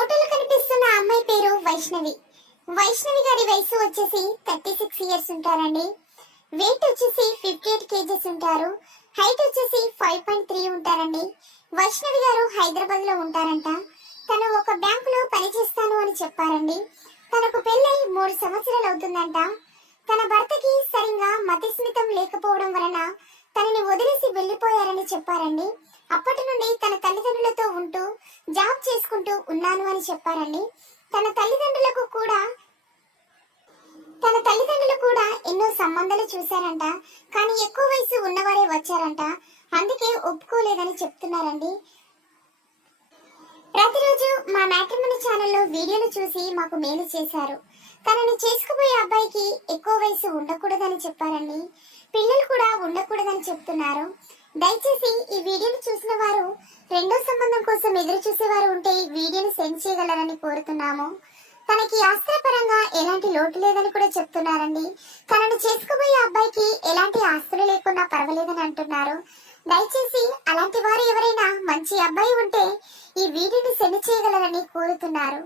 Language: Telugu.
ఫోటోలో కనిపిస్తున్న అమ్మాయి పేరు వైష్ణవి. వైష్ణవి గారి వయసు వచ్చేసి 36 ఇయర్స్ ఉంటారండి. వెయిట్ వచ్చేసి 58 కేజెస్ ఉంటారు. హైట్ వచ్చేసి 5.3 ఉంటారండి. వైష్ణవి గారు హైదరాబాద్ లో ఉంటారంట. తను ఒక బ్యాంకులో పనిచేస్తాను అని చెప్పారండి. తనకు పెళ్ళై 3 సంవత్సరాలు అవుతుందంట. తన భర్తకి సరిగా మతిస్థిమితం లేకపోవడం వలన తనని వదిలేసి వెళ్లిపోయారని చెప్పారండి. అప్పటి నుండి తన తల్లిదండ్రులతో ఉంటూ జాబ్ చేసుకుంటూ ఉన్నాను అని చెప్పారండి. తన తల్లిదండ్రులు కూడా ఎన్నో సంబంధాలు చూశారంట. కానీ ఎక్కువ వయసు ఉన్నవారే వచ్చారంట. అందుకే ఒప్పుకోలేదని చెప్తున్నారండి. ప్రతిరోజు మా మ్యాట్రిమోనీ ఛానల్లో వీడియోలు చూసి మాకు మేలు చేశారు. తనని చేసుకుపోయే అబ్బాయికి ఎక్కువ వయసు ఉండకూడదని చెప్పారండి. పిల్లలు కూడా ఉండకూడదని చెప్తున్నారు. దయచేసి ఈ వీడియోను చూసిన వారు రెండో సంబంధం కోసం ఎదురు చూసేవారు ఉంటే ఈ వీడియోను సెండ్ చేయగలరని కోరుతున్నాము. తనకి ఆస్తిపరంగా ఎలాంటి లోటు లేదని కూడా చెప్తున్నారండి. తనని చేసుకుపోయే అబ్బాయికి ఎలాంటి ఆస్తులు లేకున్నా పర్వాలేదని అంటున్నారు. దయచేసి అలాంటి వారు ఎవరైనా మంచి అబ్బాయి ఉంటే ఈ వీడియోని సెండ్ చేయగలరని కోరుతున్నారు.